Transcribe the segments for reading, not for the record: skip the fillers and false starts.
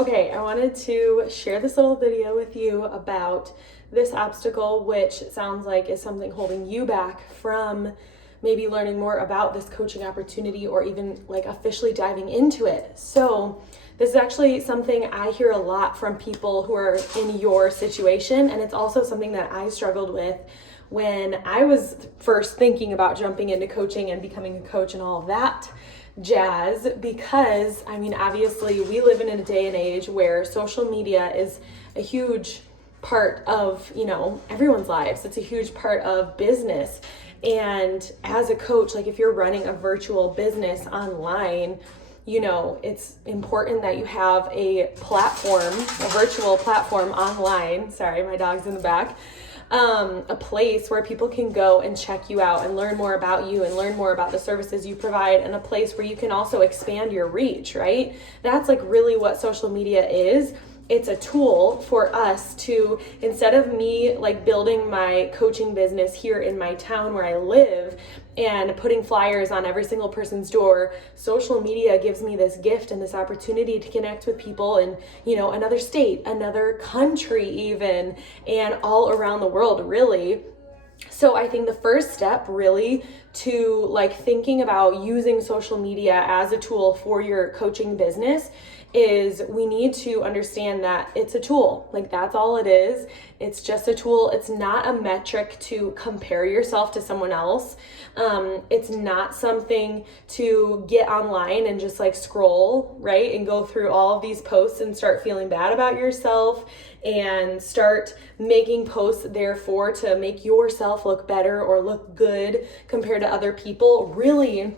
Okay, I wanted to share this little video with you about this obstacle, which sounds like is something holding you back from maybe learning more about this coaching opportunity or even like officially diving into it. So this is actually something I hear a lot from people who are in your situation, and it's also something that I struggled with when I was first thinking about jumping into coaching and becoming a coach and all of that jazz, because obviously we live in a day and age where social media is a huge part of, everyone's lives. It's a huge part of business. And as a coach, like if you're running a virtual business online, it's important that you have a platform, a virtual platform online. Sorry, my dog's in the back. A place where people can go and check you out and learn more about you and learn more about the services you provide, and a place where you can also expand your reach, right? That's like really what social media is. It's a tool for us to, instead of me like building my coaching business here in my town where I live and putting flyers on every single person's door, social media gives me this gift and this opportunity to connect with people in, another state, another country even, and all around the world, really. So I think the first step really to like thinking about using social media as a tool for your coaching business is we need to understand that it's a tool. Like that's all it is. It's just a tool. It's not a metric to compare yourself to someone else. It's not something to get online and just like scroll, right? And go through all of these posts and start feeling bad about yourself and start making posts therefore to make yourself look better or look good compared to other people. Really,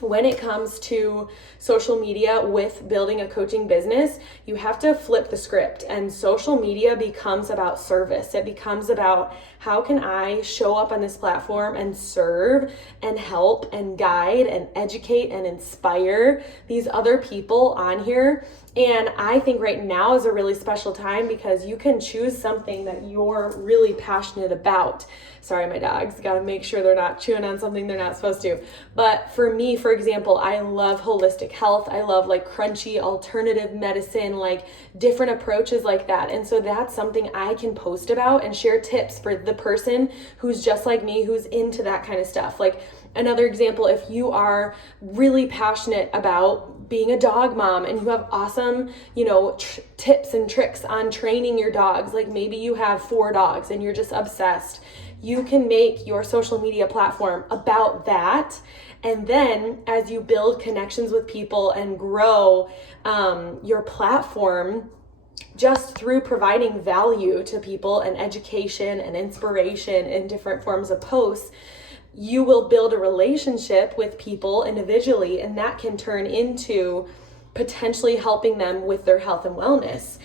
when it comes to social media with building a coaching business, you have to flip the script, and social media becomes about service. It becomes about how can I show up on this platform and serve and help and guide and educate and inspire these other people on here. And I think right now is a really special time because you can choose something that you're really passionate about. Sorry, my dogs, gotta make sure they're not chewing on something they're not supposed to. But for me, for example, I love holistic health. I love like crunchy alternative medicine, like different approaches like that. And so that's something I can post about and share tips for the person who's just like me, who's into that kind of stuff. Like another example, if you are really passionate about being a dog mom and you have awesome, tips and tricks on training your dogs, like maybe you have 4 dogs and you're just obsessed, you can make your social media platform about that. And then as you build connections with people and grow your platform just through providing value to people and education and inspiration in different forms of posts, you will build a relationship with people individually, and that can turn into potentially helping them with their health and wellness.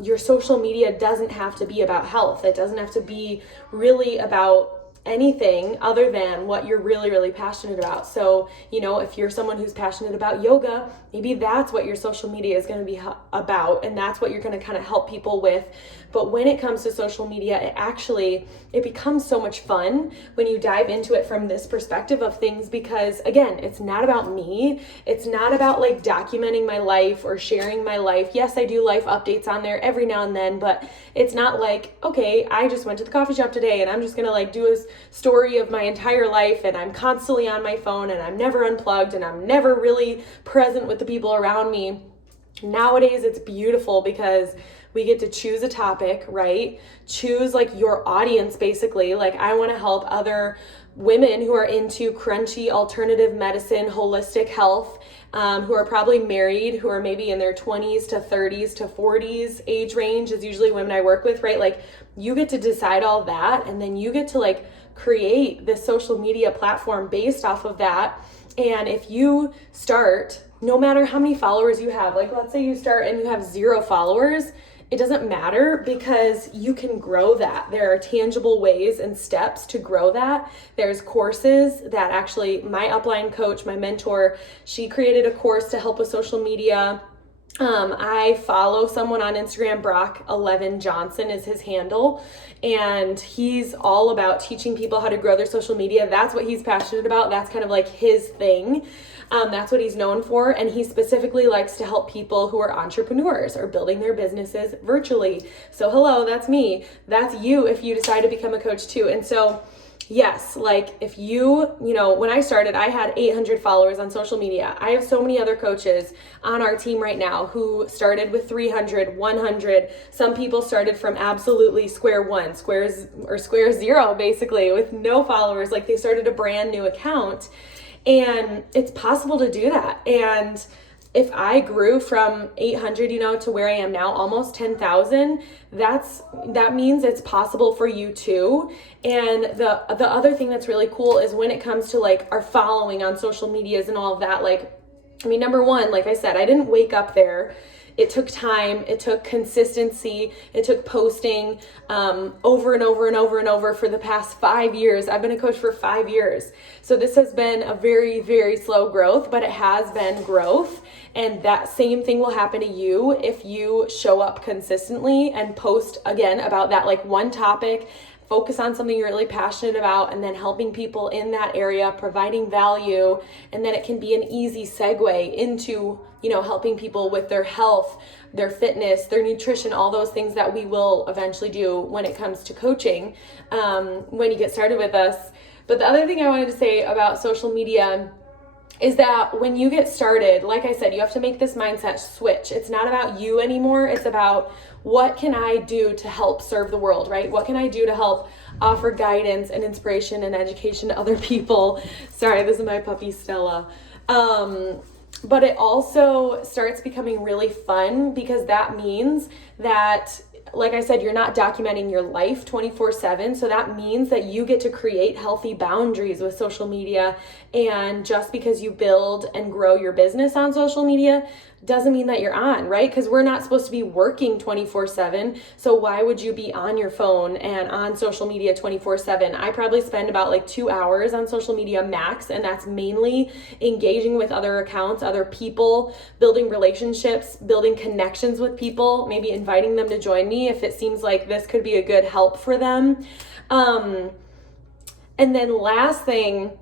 Your social media doesn't have to be about health. It doesn't have to be really about anything other than what you're really, really passionate about. So, if you're someone who's passionate about yoga, maybe that's what your social media is going to be about, and that's what you're going to kind of help people with. But when it comes to social media, it becomes so much fun when you dive into it from this perspective of things, because again, it's not about me. It's not about like documenting my life or sharing my life. Yes, I do life updates on there every now and then, but it's not like, okay, I just went to the coffee shop today and I'm just going to like do a story of my entire life and I'm constantly on my phone and I'm never unplugged and I'm never really present with the people around me. Nowadays, it's beautiful because we get to choose a topic, right? Choose like your audience, basically. Like I want to help other women who are into crunchy alternative medicine, holistic health, who are probably married, who are maybe in their 20s to 30s to 40s age range is usually women I work with, right? Like you get to decide all that, and then you get to like create this social media platform based off of that. And if you start, no matter how many followers you have, like let's say you start and you have 0 followers, it doesn't matter because you can grow that. There are tangible ways and steps to grow that. There's courses that actually my upline coach, my mentor, she created a course to help with social media. I follow someone on Instagram, Brock 11 Johnson is his handle, and he's all about teaching people how to grow their social media. That's what he's passionate about. That's kind of like his thing. That's what he's known for. And he specifically likes to help people who are entrepreneurs or building their businesses virtually. So hello, that's me. That's you if you decide to become a coach too. And so yes, like if when I started, I had 800 followers on social media. I have so many other coaches on our team right now who started with 300, 100. Some people started from absolutely square one, square zero, basically, with no followers. Like they started a brand new account, and it's possible to do that. And if I grew from 800, to where I am now, almost 10,000, that means it's possible for you too. And the other thing that's really cool is when it comes to like our following on social medias and all of that, number one, like I said, I didn't wake up there. It took time, it took consistency, it took posting over and over and over and over for the past 5 years. I've been a coach for 5 years. So this has been a very, very slow growth, but it has been growth. And that same thing will happen to you if you show up consistently and post again about that like one topic. Focus on something you're really passionate about, and then helping people in that area, providing value, and then it can be an easy segue into, helping people with their health, their fitness, their nutrition, all those things that we will eventually do when it comes to coaching when you get started with us. But the other thing I wanted to say about social media is that when you get started, like I said, you have to make this mindset switch. It's not about you anymore. It's about what can I do to help serve the world, right? What can I do to help offer guidance and inspiration and education to other people? Sorry, this is my puppy Stella. But it also starts becoming really fun because that means that, like I said, you're not documenting your life 24/7. So that means that you get to create healthy boundaries with social media. And just because you build and grow your business on social media doesn't mean that you're on, right? Because we're not supposed to be working 24/7. So why would you be on your phone and on social media 24/7? I probably spend about like 2 hours on social media max, and that's mainly engaging with other accounts, other people, building relationships, building connections with people, maybe inviting them to join me if it seems like this could be a good help for them. And then last thing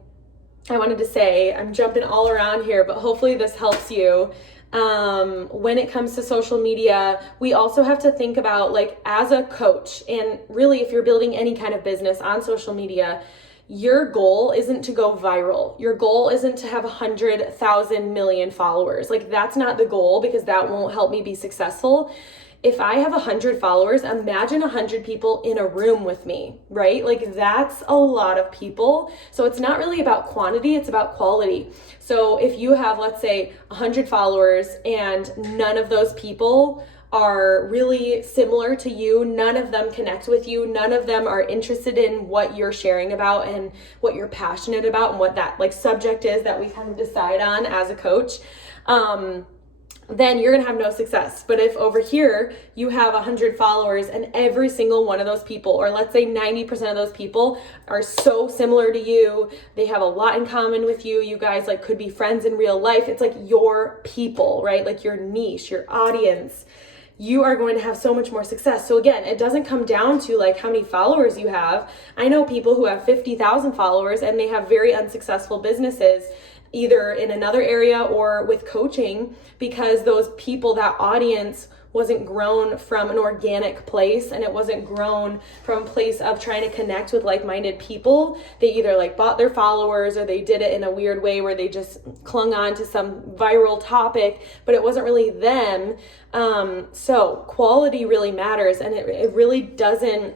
I wanted to say, I'm jumping all around here, but hopefully this helps you. When it comes to social media, we also have to think about, like, as a coach, and really if you're building any kind of business on social media, your goal isn't to go viral. Your goal isn't to have 100,000 million followers. Like, that's not the goal, because that won't help me be successful. If I have 100 followers, imagine 100 people in a room with me, right? Like, that's a lot of people. So it's not really about quantity, it's about quality. So if you have, let's say, 100 followers and none of those people are really similar to you, none of them connect with you, none of them are interested in what you're sharing about and what you're passionate about and what that like subject is that we kind of decide on as a coach, then you're gonna have no success. But if over here you have 100 followers and every single one of those people, or let's say 90% of those people, are so similar to you, they have a lot in common with you, you guys like could be friends in real life, it's like your people, right? Like your niche, your audience, you are going to have so much more success. So again, it doesn't come down to like how many followers you have. I know people who have 50,000 followers and they have very unsuccessful businesses, either in another area or with coaching, because those people, that audience, wasn't grown from an organic place, and it wasn't grown from a place of trying to connect with like-minded people. They either like bought their followers, or they did it in a weird way where they just clung on to some viral topic, but it wasn't really them. So quality really matters, and it really doesn't,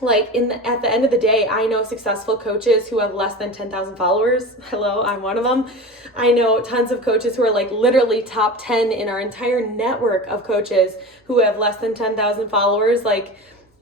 like at the end of the day, I know successful coaches who have less than 10,000 followers. Hello, I'm one of them. I know tons of coaches who are like literally top 10 in our entire network of coaches who have less than 10,000 followers. Like,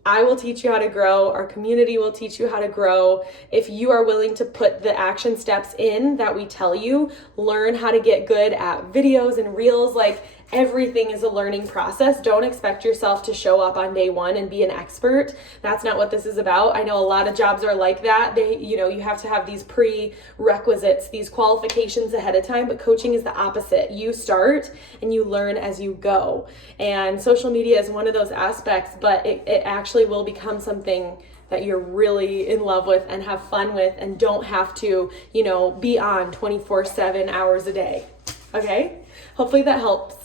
I will teach you how to grow. Our community will teach you how to grow. If you are willing to put the action steps in that we tell you, learn how to get good at videos and reels. Like, everything is a learning process. Don't expect yourself to show up on day one and be an expert. That's not what this is about. I know a lot of jobs are like that. You have to have these prerequisites, these qualifications ahead of time, but coaching is the opposite. You start and you learn as you go. And social media is one of those aspects, but it actually will become something that you're really in love with and have fun with and don't have to, be on 24/7 hours a day. Okay? Hopefully that helps.